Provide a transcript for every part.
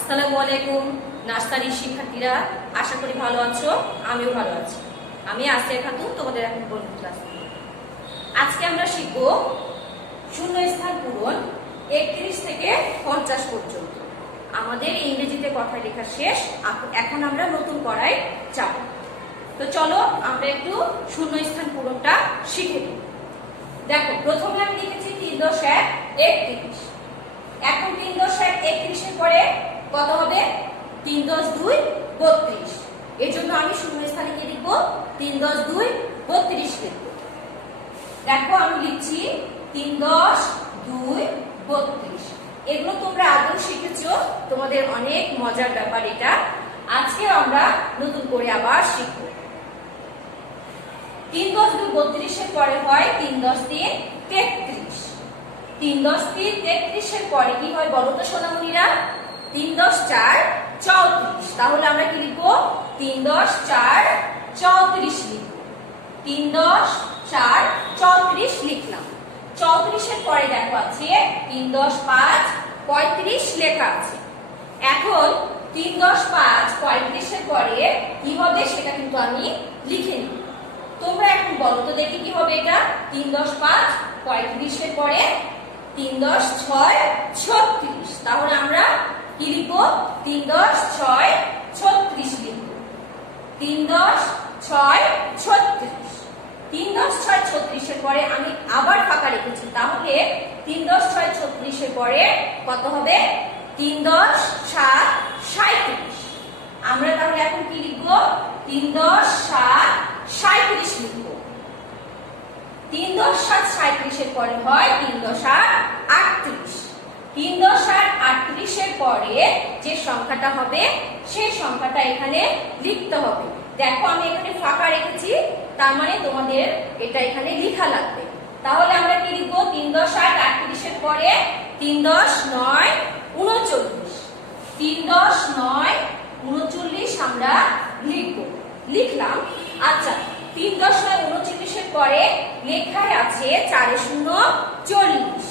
আসসালামু আলাইকুম নার্সারির শিক্ষার্থীরা, আশা করি ভালো আছো। আমিও ভালো আছি। আমি আসিয়া খাতুন, তোমাদের এখন বন্ধু ক্লাস। আজকে আমরা শিখব শূন্যস্থান পূরণ 31 থেকে 50 পর্যন্ত। আমাদের ইংরেজিতে কথা লেখা শেষ, এখন আমরা নতুন পড়ায় যাব। তো চলো আমরা একটু শূন্যস্থান পূরণটা শিখে নিই। দেখো, প্রথমে আমি লিখেছি 3 × 1 = 31। এখন 3 × 1 = 31 এর পরে কত হবে? 3 × 2 = 32। এর জন্য আমি শূন্যস্থানে কি লিখব? 3 × 2 = 32 লিখব। দেখো আমি লিখছি 3 × 2 = 32। এগুলো তোমরা আগেও শিখেছো, তোমাদের অনেক মজার ব্যাপার এটা। আজকে আমরা নতুন করে আবার শিখব। 3 × 2 = 32 এর পরে হয় 3 × 3 = 33। 3 × 3 = 33 এর পরে কি হয় বলো তো সোনামণিরা? 3 × 4 = 34। তাহলে আমরা কি লিখব? 3 × 4 = 34 লিখব। 3 × 4 = 34 লিখলাম। 34 এর পরে দেখো আছে 3 × 5 = 35 লেখা আছে। এখন 3 × 5 = 35 এর পরে কি হবে সেটা কিন্তু আমি লিখে নিই। তোমরা এখন বলো তো দেখি কি হবে এটা? 3 × 5 = 35 এর পরে 3 × 6 = 36। তাহলে আমরা কি লিখব? 3 × 6 = 36 লিখব। 3 × 6 = 36। 3 × 6 = 36 এর পরে আমি আবার ফাঁকা রেখেছি। তাহলে 3 × 6 = 36 এর পরে কত হবে? 3 × 7 = 37। আমরা তাহলে এখন কি লিখব? 3 × 7 = 37 লিখব। 3 × 7 = 37 এর পরে হয় 3 × 7 = 38। 3 × 7 = 38 এর পরে যে সংখ্যাটা হবে সেই সংখ্যাটা এখানে লিখতে হবে। দেখো আমি এখানে ফাঁকা রেখেছি, তার মানে তোমাদের এটা এখানে লেখা লাগবে। তাহলে আমরা কি লিখব? 3 × 7 = 38 এর পরে 3 × 9 = 39। 3 × 9 = 39 আমরা লিখব। লিখলাম। আচ্ছা, 3 × 9 = 39 এর পরে লেখায় আছে 4 × 0 = 40।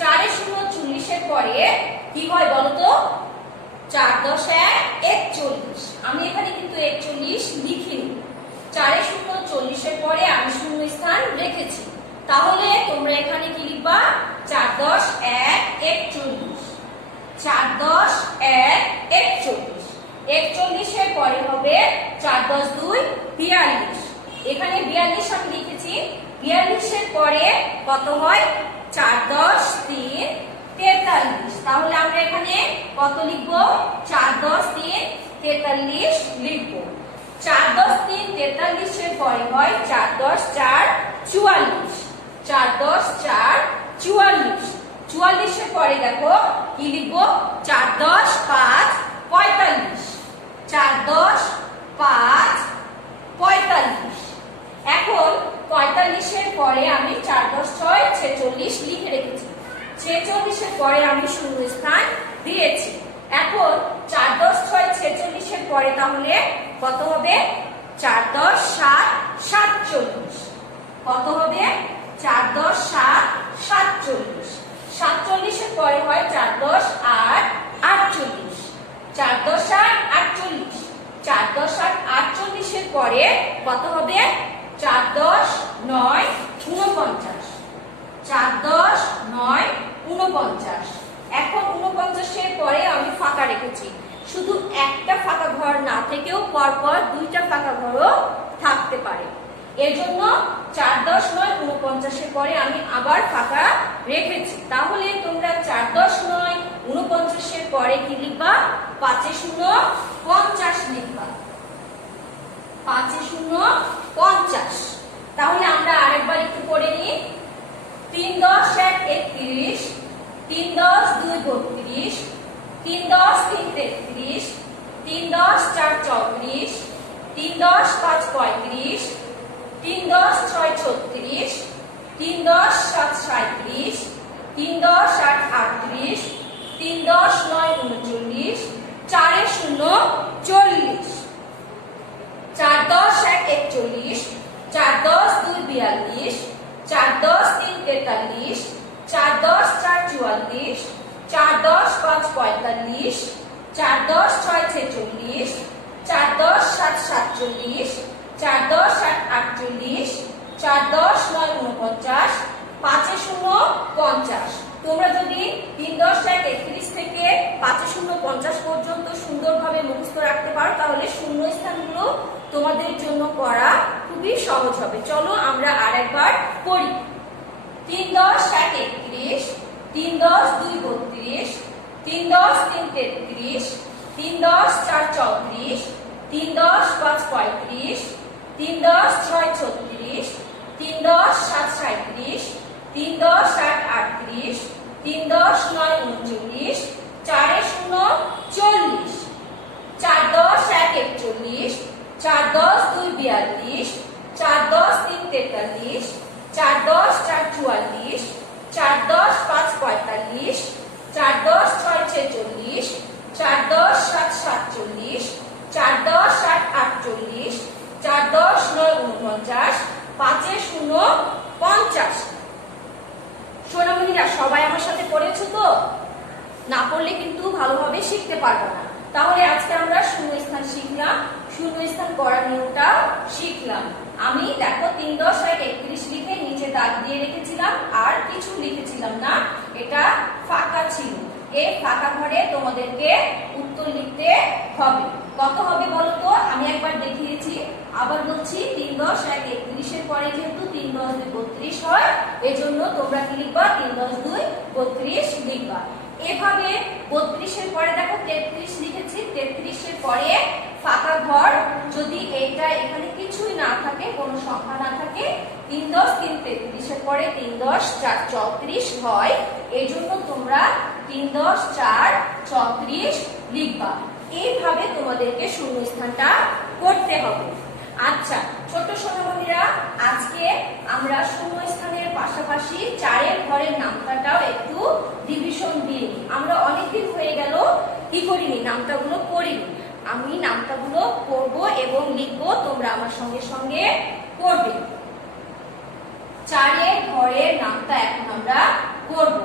4 × 0 = 40 এর পরে কি হয় বলো তো? 4 × 1 = 41। আমি এখানে কিন্তু 41 লিখিনি। 4 × 0 = 40 এর পরে আমি শূন্যস্থান রেখেছি। তাহলে তোমরা এখানে কি লিখবা? 4 × 1 = 41। 4 × 1 = 41। 41 এর পরে হবে 4 × 2 = 42। এখানে 42 আমি লিখেছি। 42 এর পরে কত হয়? 4 × 3 = 43। তাহলে আমরা এখানে কত লিখব? 4 × 3 = 43 লিখব। 4 × 3 = 43 এর পরে হয় 4 × 4 = 44। 4 × 4 = 44। 44 এর পরে দেখো কি লিখব? 4 × 5 = 45। 4 × 5 = 45। এখন 45 এর পরে আমি 4 × 6 = 46 লিখে রেখেছি। 46 এর পরে আমি শূন্যস্থান দিয়েছি। এখন 4 × 6 = 46 এর পরে তাহলে কত হবে? 4 × 7 = 47। কত হবে? 4 × 7 = 47। 47 এর পরে হয় 4 × 8 = 48। 4 × 8 = 48। 4 × 8 = 48 এর পরে কত হবে? 4 × 9 = 49। 4 × 9 = 49। এখন 49 এর পরে আমি ফাঁকা রেখেছি। শুধু একটা ফাঁকা ঘর না থেকেও পরপর দুইটা ফাঁকা ঘরও থাকতে পারে। এর জন্য 4 × 9 = 49 এর পরে আমি আবার ফাঁকা রেখেছি। তাহলে তোমরা 4 × 9 = 49 এর পরে কি লিখবা? 5 × 0 = 50 লিখবা। 5 × 0 = 50। তাহলে আমরা আরেকবার একটু পড়ে নিই। 3 × 1 = 31। 3 × 2 = 32। 3 × 3 = 33। 3 × 4 = 34। 3 × 5 = 35। 3 × 6 = 36। 3 × 7 = 37। 3 × 8 = 38। 3 × 9 = 39। 4 × 0 = 40। 4 × 1 = 41। 4 × 2 = 42। 4 × 3 = 43। 4 × 4 = 44। 4 × 5 = 45। 4 10 6 46, 4 10 7 47, 4 10 8 48, 4 10 9 49, 5 0 50। তোমরা যদি 3 10 31 থেকে 5 0 50 পর্যন্ত সুন্দরভাবে মুখস্থ রাখতে পারো তাহলে শূন্য স্থানগুলো তোমাদের জন্য করা খুবই সহজ হবে। চলো আমরা আরেকবার পড়ি। 3 10 31, 3 10 2 32, 3 10 3 33, 3 10 4 34, 3 10 5 35, 3 10 6 36, 3 10 7 37, 3 10 8 38, 3 10 9 39, 4 0 40, 4 10 1 41, 4 10 2 42, 4 10 3 43, 4 10 4 44, 4 10 5 45, 4 10 6 46, 4 10 7 47, 4 10 8 48, 4 10 9 49, 5 0 50। সোনামণিরা সবাই আমার সাথে পড়েছো তো? না পড়লে কিন্তু ভালোভাবে শিখতে পারবো না। তাহলে আজকে আমরা শূন্যস্থান শিখলাম, শূন্যস্থান করার নিয়মটা শিখলাম। আমি দেখো 3 10 31 লিখে নিচে দাগ দিয়ে রেখেছিলাম, আর কিছু লিখেছিলাম না, এটা ফাঁকা ছিল। এই ফাঁকা ঘরে তোমাদেরকে উত্তর লিখতে হবে। কত হবে বলো তো? আমি একবার দেখিয়েছি, আবার বলছি। 3 10 31 এর পরে যেহেতু 3 10 2 32 হয়, এজন্য তোমরা কি লিখবা? 3 10 2 32 লিখবা। এভাবে 32 এর পরে দেখো 33 লিখেছি, 33 এর পরে ফাঁকা ঘর, যদি এইটা এখানে কিছুই না থাকে, কোনো সংখ্যা না থাকে, 3 10 3 33 এর পরে 3 10 4 34 হয়, এজন্য তোমরা 3 10 4 34 লিখবা। এইভাবে তোমাদেরকে শূন্যস্থানটা করতে হবে। আচ্ছা ছোট সোনামণিরা, আজকে আমরা শূন্যস্থানের পাশাপাশি 4 এর ঘরের নামতাটাও একটু ডিভিশন দিই। আমরা অনেকদিন হয়ে গেল কি করিনি, নামতাগুলো করিনি। আমি নামতাগুলো করব এবং লিখব, তোমরা আমার সঙ্গে সঙ্গে করবে। 4 এর ঘরের নামতা এখন আমরা করব।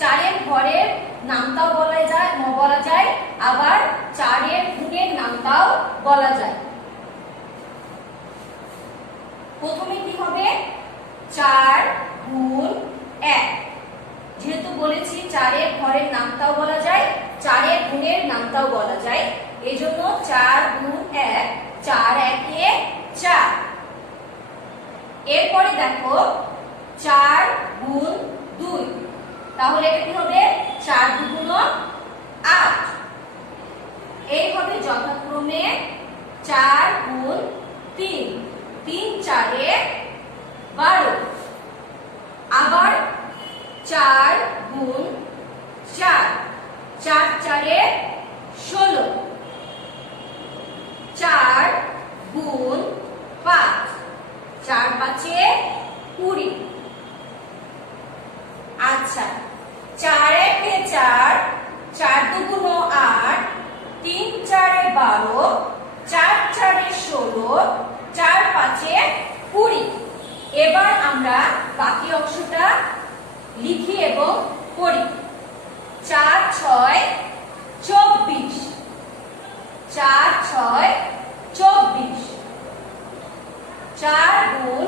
4 এর ঘরের নামতাও বলা যায়, আবার 4 এর গুণের নামতাও বলা যায়। প্রথমে কি হবে? 4 গুণ 1। যেহেতু বলেছি 4 এর ঘরের নামতাও বলা যায়, 4 এর গুণের নামতাও বলা যায়, এজন্য 4 গুণ 1, 4 1 এ 4। এরপরে দেখো 4 গুণ 2, তাহলে এটা কি হবে? 4 2 8। এইভাবে যথাক্রমে 4 গুণ 3, 3 4 এ 12। আবার 4 গুণ 4, 4 4 এ 16। 4 গুণ 5, 4 5 এ 20। আচ্ছা 4 1 এ 4, 4 2 8, 3 4 এ 12, 4 4 এ 16, 4 5 এ 20। এবার আমরা বাকি অংশটা লিখি এবং করি। 4 6 24, 4 6 24। 4 গুণ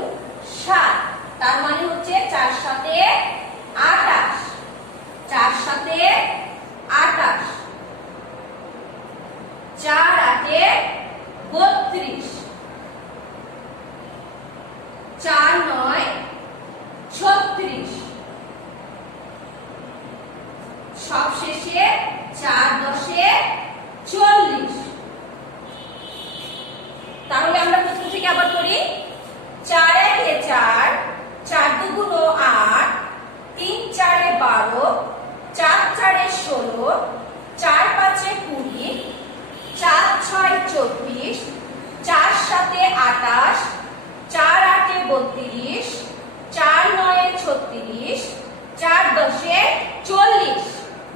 7, তার মানে হচ্ছে 4 7 এ 28, 4 7 এ 28, 4 8 এ 32, 4 9 36, সবশেষে 4 10 এ 40। তাহলে আমরা প্রথম থেকে আবার করি। 4 1 এ 4, 4 2 8, 3 4 এ 12, 4 4 এ 16, 4 5 এ 20, 4 6 24, 4 7 এ 28, 4 8 এ 32, 4 9 এ 36, 4 10 এ 40।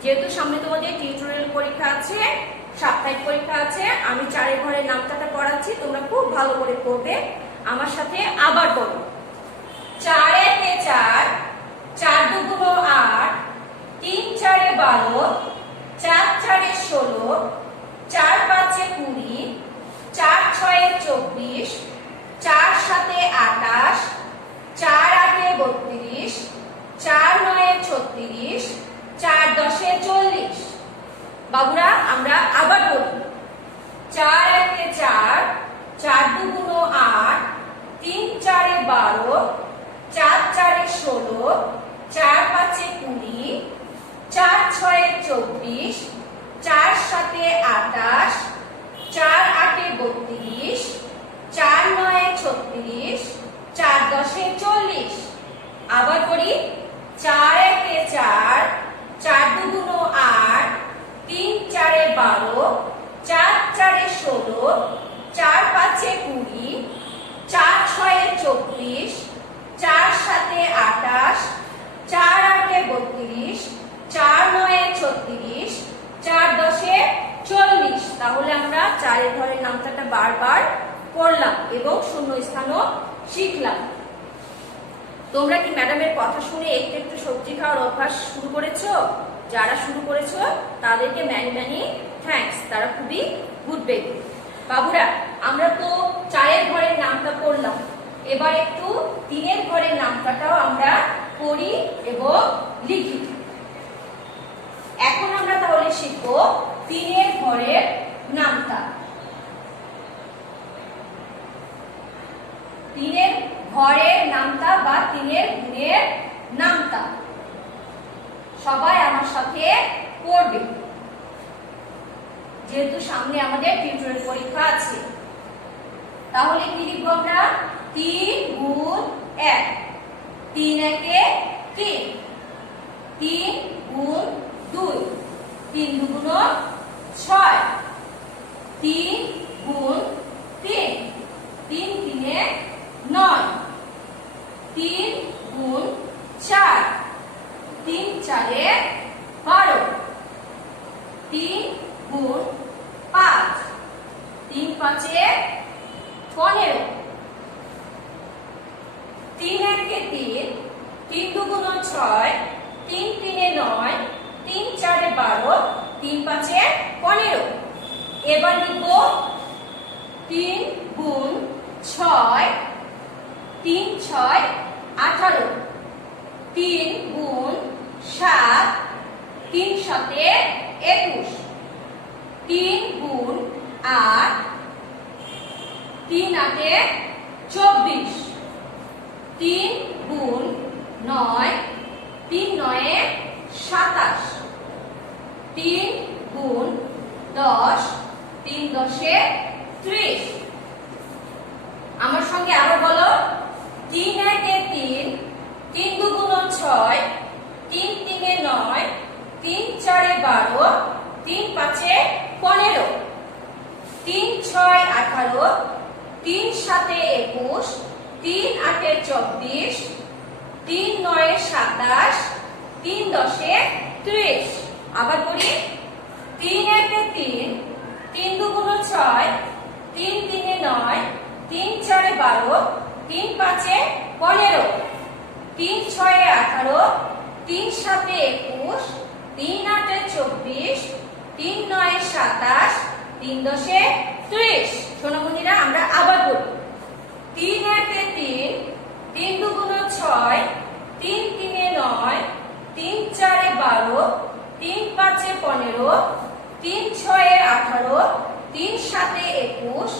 যেহেতু সামনে তোমাদের টিউটোরিয়াল পরীক্ষা আছে, সাপ্তাহিক পরীক্ষা আছে, আমি 4 এর ঘরের নামতাটা পড়াচ্ছি, তোমরা খুব ভালো করে পড়বে। আমার সাথে আবার বলো। 4 1 এ 4, 4 2 24, 4 7 28, 4 8 32, 4 9 36, 4 10 40। বাবুরা আমরা আবার বলি, 4 1 4, 4 2 8, 3 4 12, 4 4 16, 4 5 20, 4 6 24, 4 7 28, 4 8 32, 4 9 36, 4 10 40। আবার করি, 4 1 4, 4 2 8, 3 4 12, 4 4 16, 4 5 20, 4 6 24, 4 7 28, 4 8 32, 4 9 36, 4 10 40। তাহলে আমরা 4 এর ঘরের নামটা বারবার পড়লাম এবং শূন্য স্থানও শিখলাম। তোমরা কি ম্যাডামের কথা শুনে একটু একটু সবজি খাওয়ার অভ্যাস শুরু করেছো? যারা শুরু করেছো তাদেরকে ম্যানি ম্যানি থ্যাঙ্কস, তারা খুবই গুড বেবি। বাবুরা আমরা তো 4 এর ঘরের নামটা পড়লাম, এবার একটু 3 এর ঘরের নামটাও আমরা পড়ি এবং লিখি। এখন আমরা তাহলে শিখবো 3 এর ঘরের নামটা। 3 এর ঘরের নামটা বা 3 এর গুণের নামটা সবাই আমার সাথে পড়বে, যেহেতু সামনে আমাদের টিউটোরিয়াল পরীক্ষা আছে। তাহলে কি লিখবো আমরা? 3 গুণ 1, 3 একে 3, 3 গুণ 2, 3 দুগুণ 6, 3 গুণ 3, 3 3 9, 3 গুণ 4, 3 4 12, 3 গুণ 5, 3 5 15, 3 1 3, 3 দুগুণ 6, 3 3 9, 3 4 12, 3 5 15। এবার লিখব 3 গুণ 6, 3 6 18, 3 গুণ 7, 3 7 21, 3 গুণ 8, 3 8 24, 3 গুণ 9, 3 9 27, 3 গুণ 10, 3 10 30। আমার সঙ্গে আবার বলো, 3 1 3, 3 দুগুণ 6, 3 3 9, 3 4 12, 3 5 15, 3 6 18, 3 7 21, 3 8 24, 3 9 27, 3 10 30। আবার করি, 3 1 3, 3 দুগুণ 6, 3 3 9, 3 4 12, 3 5 15, 3 6 18, 3 7 21, 3 8 24, 3 9 27, 3 10 30। সোনামণিরা আমরা আবার বলি, 3 1 3, 3 দুগুণ 6, 3 3 9, 3 4 12, 3 5 15, 3 6 18, 3 7 21,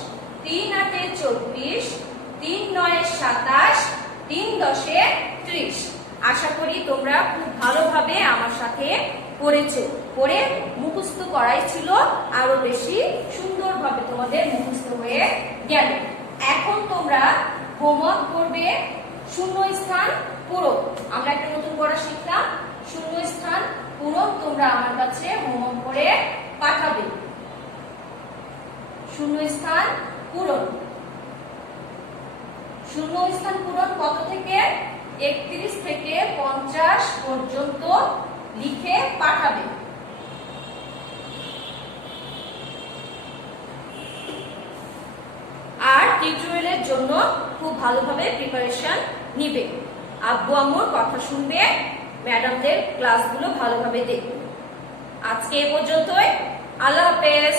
3 8 24, 3 9 27, 3 10 30। আশা করি তোমরা খুব ভালোভাবে আমার সাথে পড়েছো, পড়ে মুখস্থ করাই ছিল, আরো বেশি সুন্দরভাবে তোমাদের মুখস্থ হয়ে গেল। এখন তোমরা হোমওয়ার্ক করবে শূন্য স্থান পূরণ। আমরা একটা নতুন পড়া শিখলাম, শূন্য স্থান পূরণ। তোমরা আমার কাছে হোমওয়ার্ক করে পাঠাবে। শূন্য স্থান পূরণ, শূন্য স্থান পূরণ কত থেকে 31 থেকে 50 পর্যন্ত লিখে পাঠাবে। আর টিউটোরিয়ালের জন্য খুব ভালোভাবে প্রিপারেশন নিবে, আব্বু আম্মুর কথা শুনবে, ম্যাডামদের ক্লাসগুলো ভালোভাবে দেখবে। আজকে এ পর্যন্তই, আল্লাহ হাফেজ।